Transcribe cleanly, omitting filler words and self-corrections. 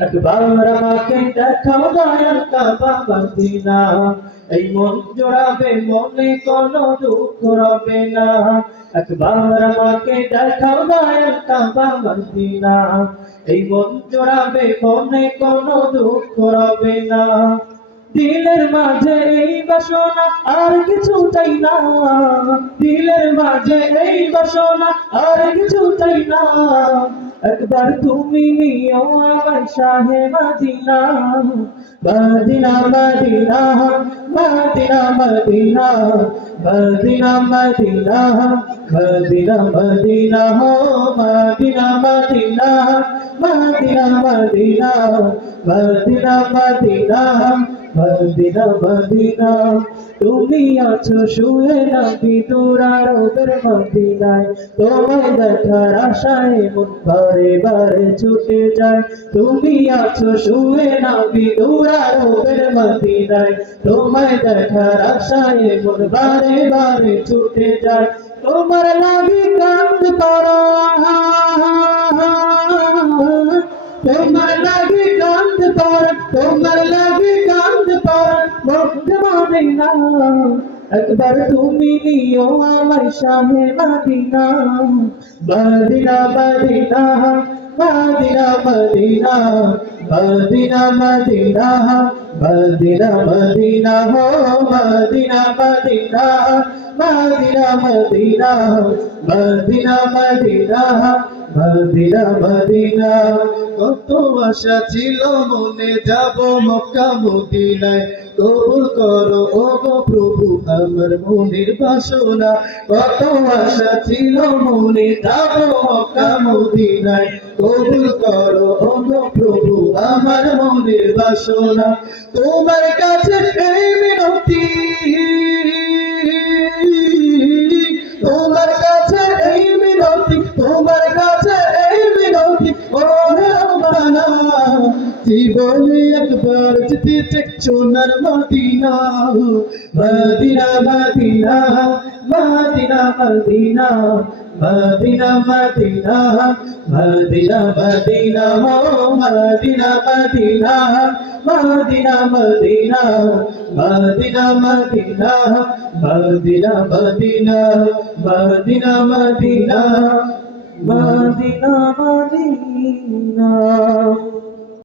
একবার আমাকে দেখাও দয়াল কাবা মদিনা, এই মন জোড়াবে মনে কোনো দুঃখ রবে না। একবার আমাকে দেখাও দয়াল কাবা মদিনা, এই মন জোড়াবে মনে কোনো দুঃখ রবে না। দিলের মাঝে এই বাসনা আর কিছু চাই না, দিলের মাঝে এই বাসনা আর কিছু চাই না। একবার তুমি নিও আমার শাহে Medina, Medina Medina Medina Medina Medina Medina Medina Medina হো Medina Medina Medina Medina Medina Medina Medina Medina. তুমি আছো শুয়ে নবী দুরারোদের মদিনায়, তোমায় দেখার আশায় মন বারে বারে ছুটে যায়। তুমি আছো শুয়ে নবী দুরারোদের মদিনায়, তোমায় দেখার আশায় মন বারে বারে ছুটে যায়। তোমার লাগি কান্দ পারা, তোমার লাগি কান্দ পারা, তোমার লাগি কান্দ পারা মধ্যে মদিনা। একবার তুমি নিও আমার শাহে Medina, Medina Medina Medina Medina Medina Medina Medina Medina হো Medina Medina Medina Medina Medina Medina Medina Medina. কত আশা ছিল মনে যাব মক্কা মদিনায়, কবুল করো ও গো প্রভু আমার মনের বাসনা। কত আশা ছিল মনে যাব মক্কা মদিনায়, কবুল করো ও গো প্রভু আমার মনের বাসনা। তোমার কাছে এই মিনতি, তোমার কাছে এই মিনতি, তোমার কাছে এই মিনতি ও রব্বানা। জীবনে একবার যেতে চাই সোনার Medina, Medina Medina Medina Medina Medina Medina Medina Medina হো Medina Medina Medina Medina Medina Medina Medina Medina Medina Medina Medina Medina.